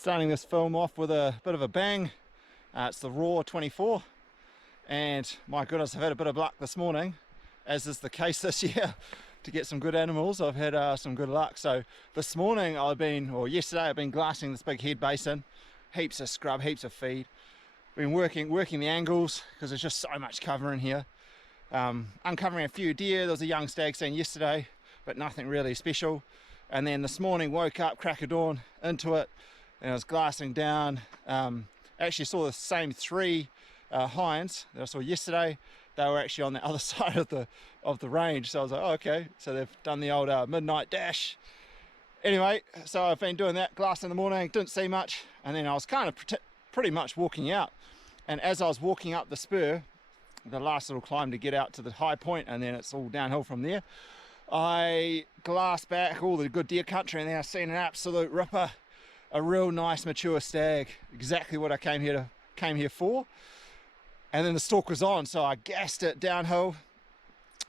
Starting this film off with a bit of a bang. It's the Raw 24, and my goodness, I've had a bit of luck this morning, as is the case this year. To get some good animals, I've had some good luck. So this morning yesterday I've been glassing this big head basin, heaps of scrub, heaps of feed. Been working the angles because there's just so much cover in here. Uncovering a few deer. There was a young stag seen yesterday, but nothing really special. And then this morning woke up, crack of dawn, into it, and I was glassing down. Actually saw the same three hinds that I saw yesterday. They were actually on the other side of the range, so I was like, oh, okay, so they've done the old midnight dash. Anyway, so I've been doing that, glass in the morning, didn't see much, and then I was kind of pretty much walking out. And as I was walking up the spur, the last little climb to get out to the high point, and then it's all downhill from there, I glassed back all the good deer country, and then I seen an absolute ripper, a real nice mature stag, exactly what I came here for. And then the stalk was on, so I gassed it downhill.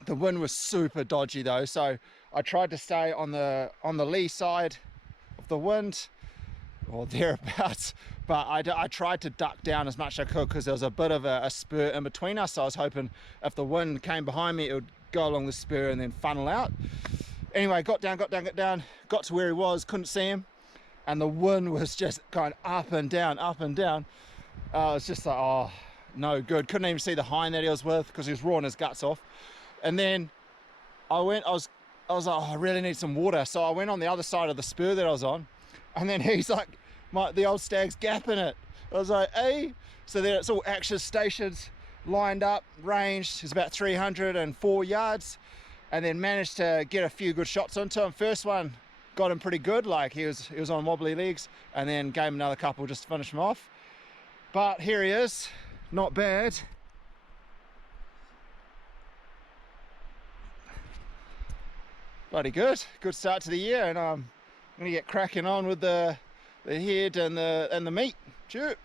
The wind was super dodgy though, so I tried to stay on the lee side of the wind, or thereabouts, but I tried to duck down as much as I could because there was a bit of a spur in between us, so I was hoping if the wind came behind me, it would go along the spur and then funnel out. Anyway, got down, got to where he was, couldn't see him, and the wind was just going up and down, up and down. It was just like, oh, no good. Couldn't even see the hind that he was with because he was roaring his guts off. And then I was like, oh, I really need some water. So I went on the other side of the spur that I was on, and then he's like, the old stag's gapping it. I was like, hey. So there it's all action stations lined up, ranged. It's about 304 yards, and then managed to get a few good shots onto him. First one got him pretty good, like he was on wobbly legs, and then gave him another couple just to finish him off. But here he is, not bad. Bloody good start to the year, and I'm gonna get cracking on with the head and the meat. Cheers.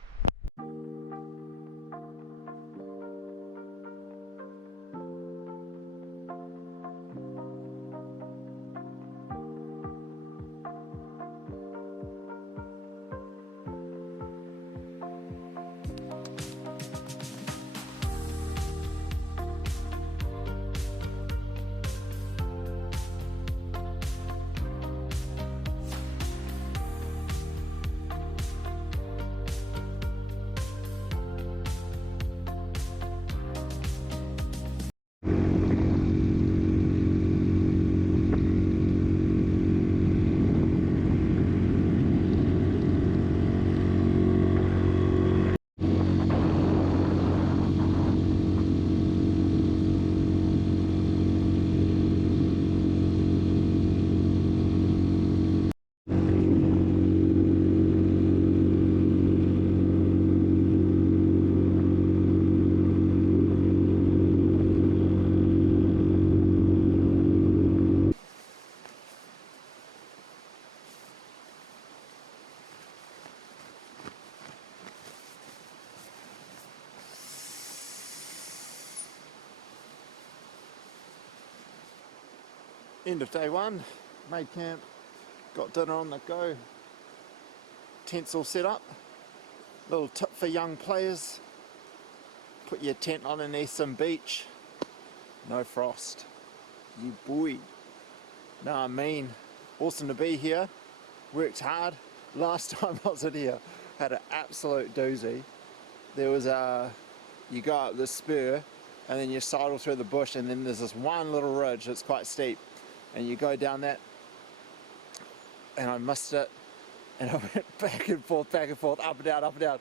End of day one, made camp, got dinner on the go, tents all set up. Little tip for young players, put your tent underneath some beach, no frost, you boy. Nah, I mean, awesome to be here, worked hard. Last time I was in here, had an absolute doozy. There was you go up the spur and then you sidle through the bush, and then there's this one little ridge that's quite steep, and you go down that, and I missed it, and I went back and forth, up and down, up and down.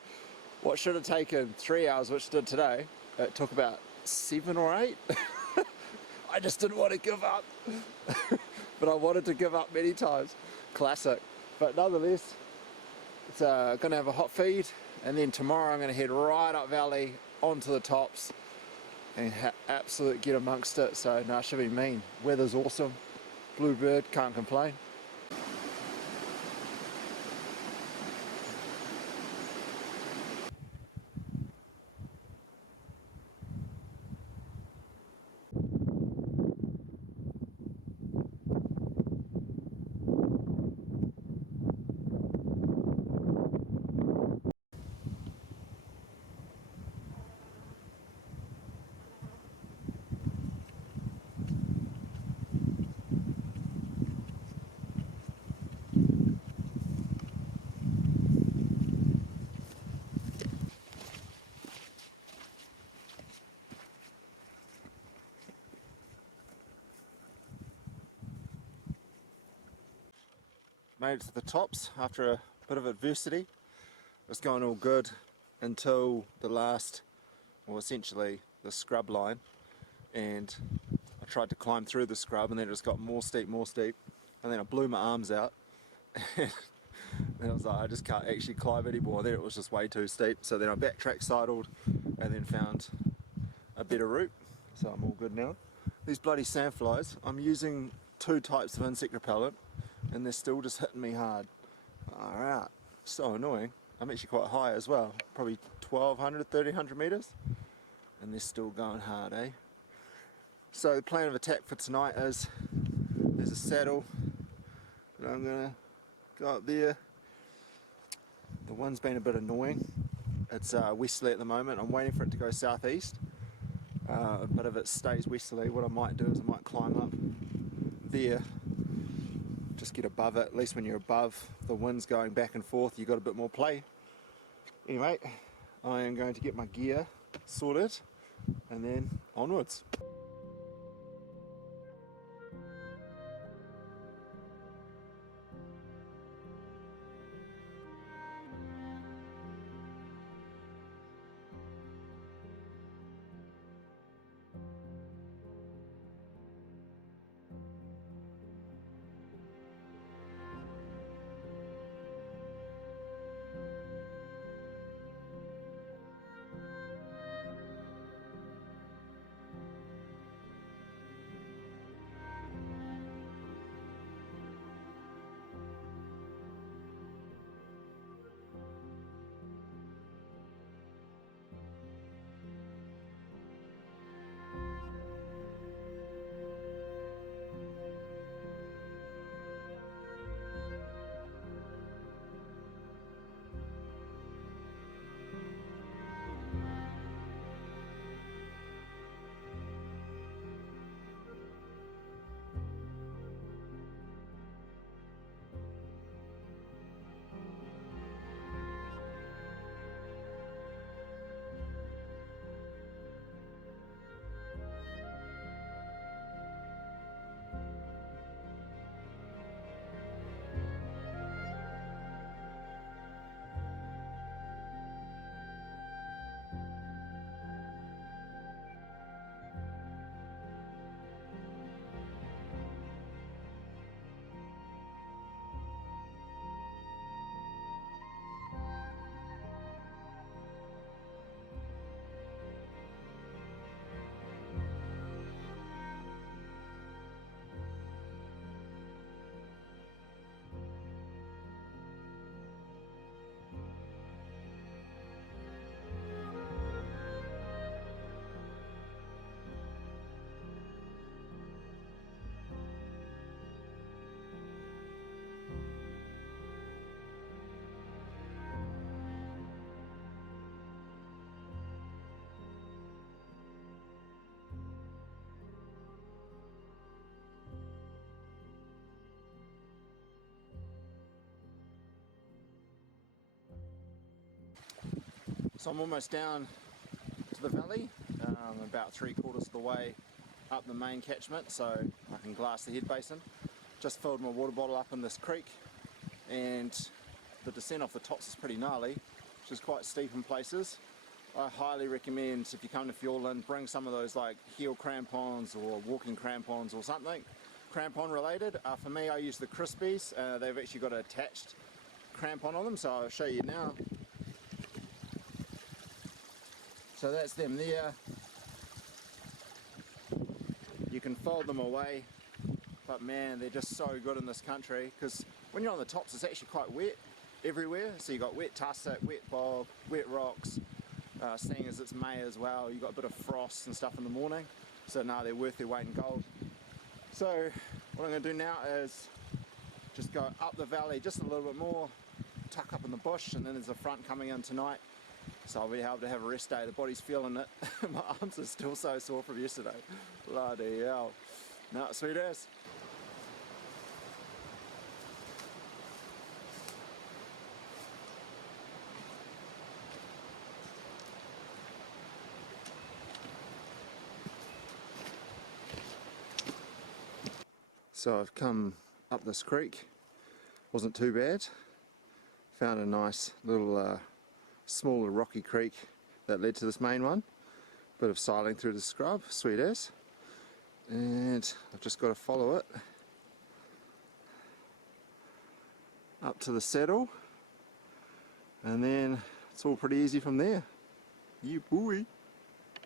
What should have taken 3 hours, which did today, it took about 7 or 8. I just didn't want to give up. But I wanted to give up many times. Classic. But nonetheless, it's gonna have a hot feed, and then tomorrow I'm gonna head right up valley onto the tops and absolute get amongst it. So no, it should be mean. Weather's awesome. Bluebird, can't complain. made it to the tops after a bit of adversity. It was going all good until the last, well essentially the scrub line, and I tried to climb through the scrub and then it just got more steep, and then I blew my arms out and then I was like, I just can't actually climb anymore. Then it was just way too steep, so then I backtrack sidled and then found a better route, so I'm all good now. These bloody sandflies, I'm using 2 types of insect repellent and they're still just hitting me hard. Alright, so annoying. I'm actually quite high as well, probably 1200, 1300 metres, and they're still going hard, eh? So the plan of attack for tonight is, there's a saddle that I'm gonna go up there. The wind's been a bit annoying. It's westerly at the moment. I'm waiting for it to go southeast, but if it stays westerly, what I might do is I might climb up there, just get above it. At least when you're above, the wind's going back and forth, you've got a bit more play. Anyway, I am going to get my gear sorted and then onwards. So I'm almost down to the valley, about 3/4 of the way up the main catchment, so I can glass the head basin. Just filled my water bottle up in this creek, and the descent off the tops is pretty gnarly, which is quite steep in places. I highly recommend, if you come to Fjordland, bring some of those like heel crampons or walking crampons or something crampon related. For me, I use the Crispies. They've actually got an attached crampon on them, so I'll show you now. So that's them there. You can fold them away, but man, they're just so good in this country, because when you're on the tops, it's actually quite wet everywhere. So you got wet tussock, wet bog, wet rocks, seeing as it's May as well, you got a bit of frost and stuff in the morning. So now they're worth their weight in gold. So what I'm going to do now is just go up the valley just a little bit more, tuck up in the bush, and then there's a front coming in tonight. So I'll be able to have a rest day. The body's feeling it. My arms are still so sore from yesterday. Bloody hell. No, sweet as. So I've come up this creek wasn't too bad. Found a nice little smaller rocky creek that led to this main one. Bit of siling through the scrub, sweet as. And I've just got to follow it up to the saddle, and then it's all pretty easy from there. You boy!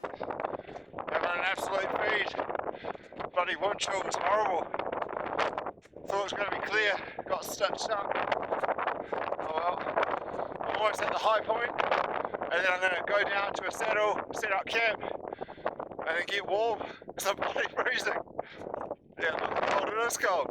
Having an absolute feed. Bloody wind chill was horrible. Thought it was going to be clear, got stitched up. Oh well, I'm almost at the high point, and then I'm going to go down to a saddle, set up camp, and then get warm, because I'm bloody freezing. Yeah, look how cold it is cold.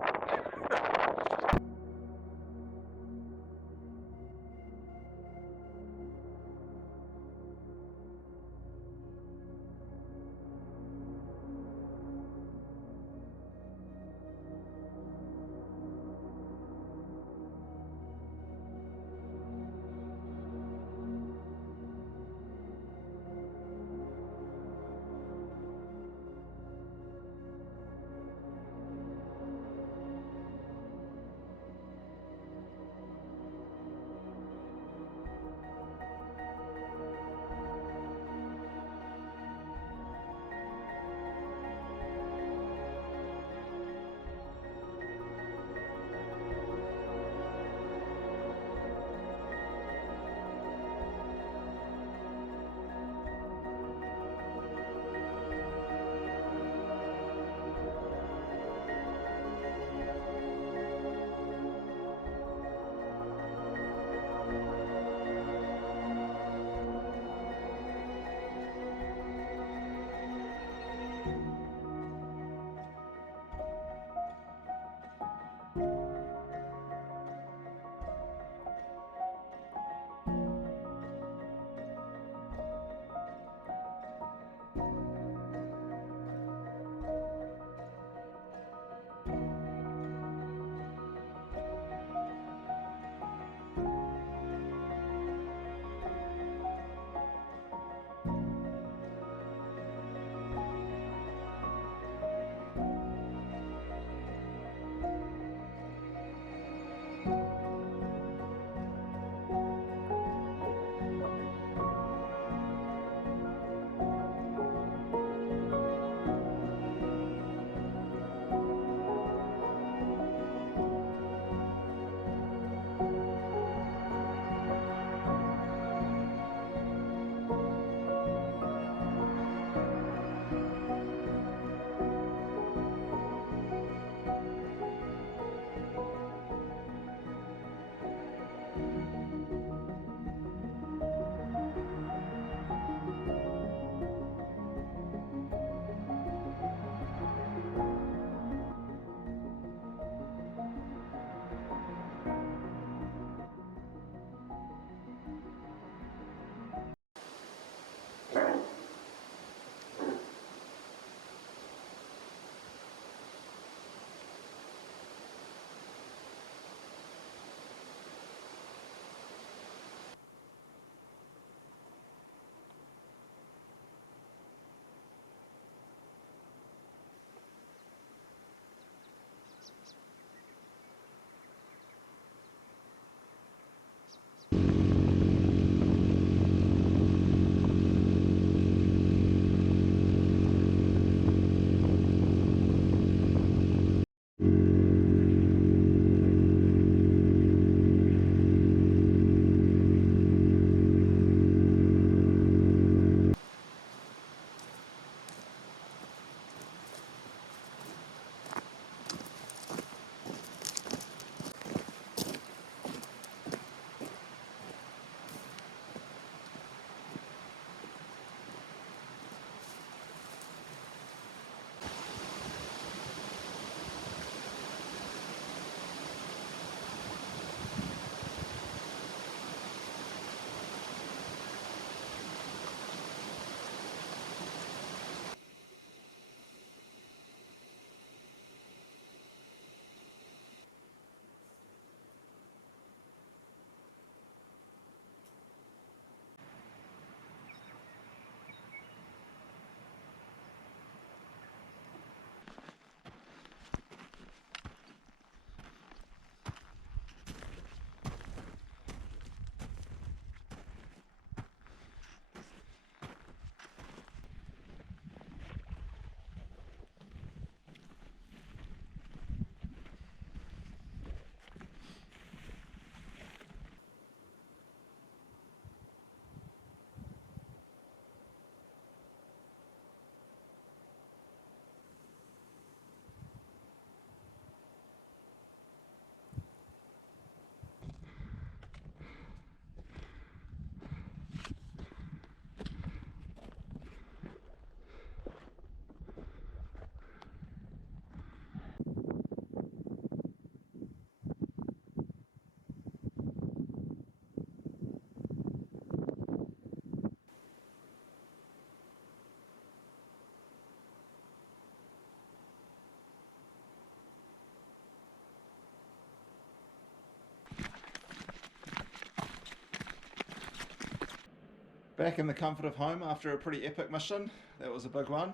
Back in the comfort of home after a pretty epic mission. That was a big one.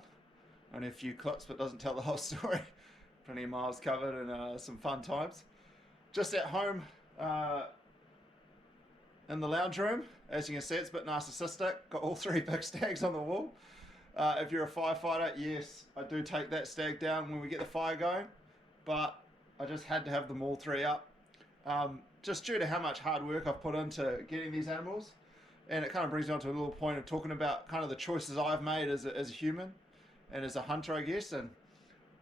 Only a few clips, but doesn't tell the whole story. Plenty of miles covered and some fun times. Just at home in the lounge room. As you can see, it's a bit narcissistic. Got all 3 big stags on the wall. If you're a firefighter, yes, I do take that stag down when we get the fire going. But I just had to have them all 3 up. Just due to how much hard work I've put into getting these animals. And it kind of brings me on to a little point of talking about kind of the choices I've made as a human and as a hunter, I guess. And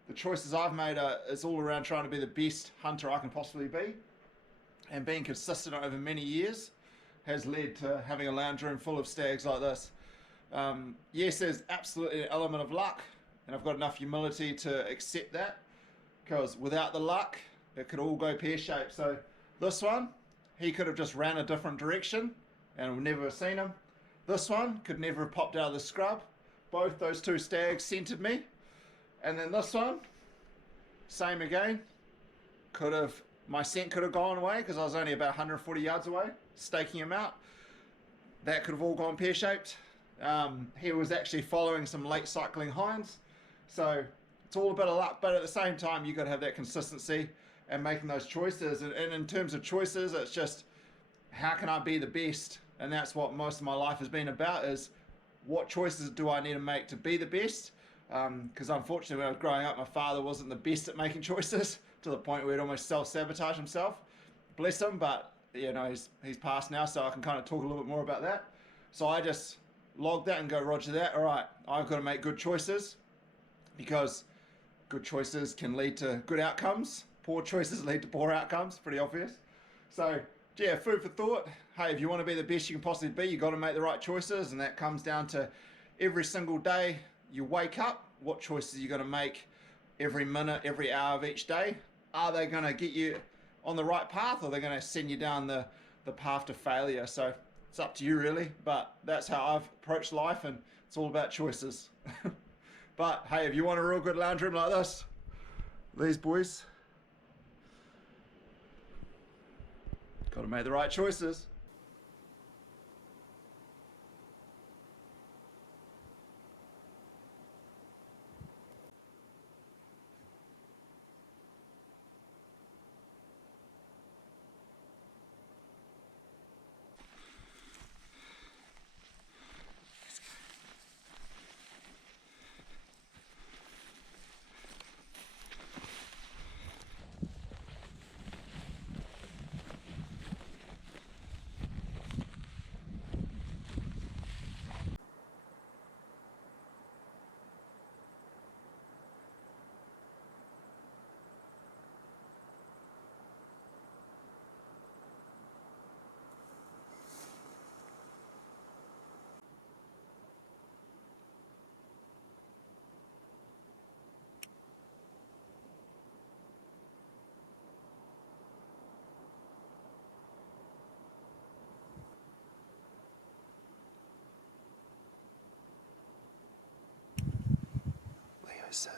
the choices I've made is all around trying to be the best hunter I can possibly be. And being consistent over many years has led to having a lounge room full of stags like this. Yes, there's absolutely an element of luck, and I've got enough humility to accept that, because without the luck, it could all go pear-shaped. So this one, he could have just ran a different direction, and we've never seen him. This one could never have popped out of the scrub. Both those 2 stags scented me. And then this one, same again. My scent could have gone away because I was only about 140 yards away, staking him out. That could have all gone pear-shaped. He was actually following some late cycling hinds. So it's all a bit of luck, but at the same time, you've got to have that consistency and making those choices. And in terms of choices, it's just, how can I be the best? And that's what most of my life has been about, is what choices do I need to make to be the best? Because unfortunately, when I was growing up, my father wasn't the best at making choices, to the point where he'd almost self-sabotage himself. Bless him, but you know, he's passed now, so I can kind of talk a little bit more about that. So I just log that and go, roger that. All right, I've got to make good choices, because good choices can lead to good outcomes. Poor choices lead to poor outcomes, pretty obvious. So yeah, food for thought. Hey, if you want to be the best you can possibly be, you got to make the right choices, and that comes down to every single day you wake up, what choices you're going to make every minute, every hour of each day. Are they going to get you on the right path, or are they going to send you down the path to failure? So it's up to you, really, but that's how I've approached life, and it's all about choices. But hey, if you want a real good lounge room like this, these boys, got to make the right choices. Leo said.